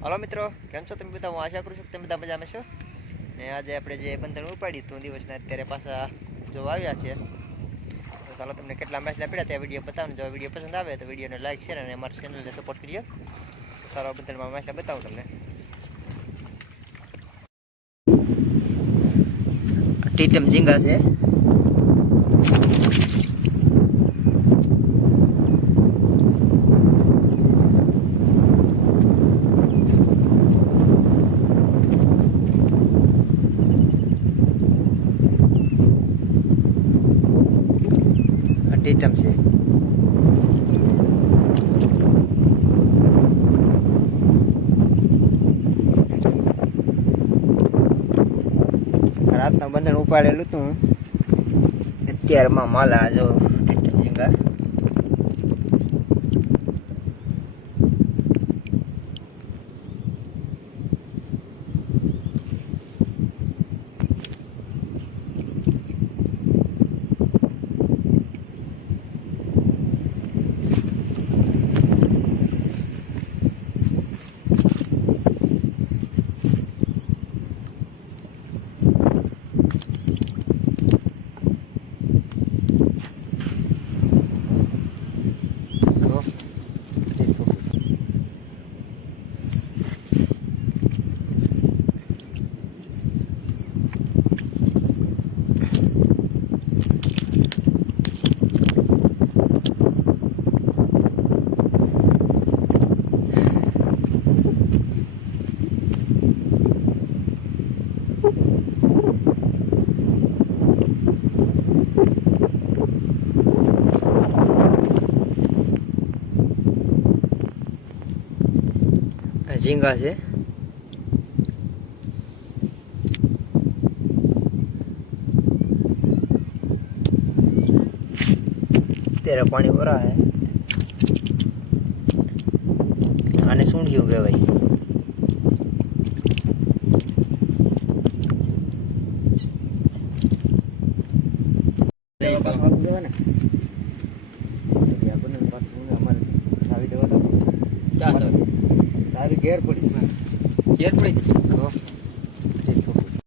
Hello મિત્રો, કેમ છો તમે બધા? હું આશા કરું છું કે તમે બધા મજામાં છો. ને આજે આપણે જે બંધણ ઉપાડી હતું દિવસના અત્યારે પાછા જો આવ્યા છે. તો ચાલો તમને કેટલા માછલા પડ્યા ત્યાં વિડીયો બતાવું. જો વિડીયો પસંદ આવે તો વિડીયોને લાઈક શેર અને અમારી ચેનલને સપોર્ટ કરીએ. ચાલો બંધણમાં માછલા બતાવું તમને. ટીટમ ઝીંગા છે. ટીટમ છે. રાતના બંધણ ઉપાડેલું હતું અત્યારમાં માલા જો ટીટમ ઝીંગા. ઝીંગા છે. અત્યારે પાણી ભરા હે. આને સૂંઢિયું કહેવાય. સારી ઘેર પડી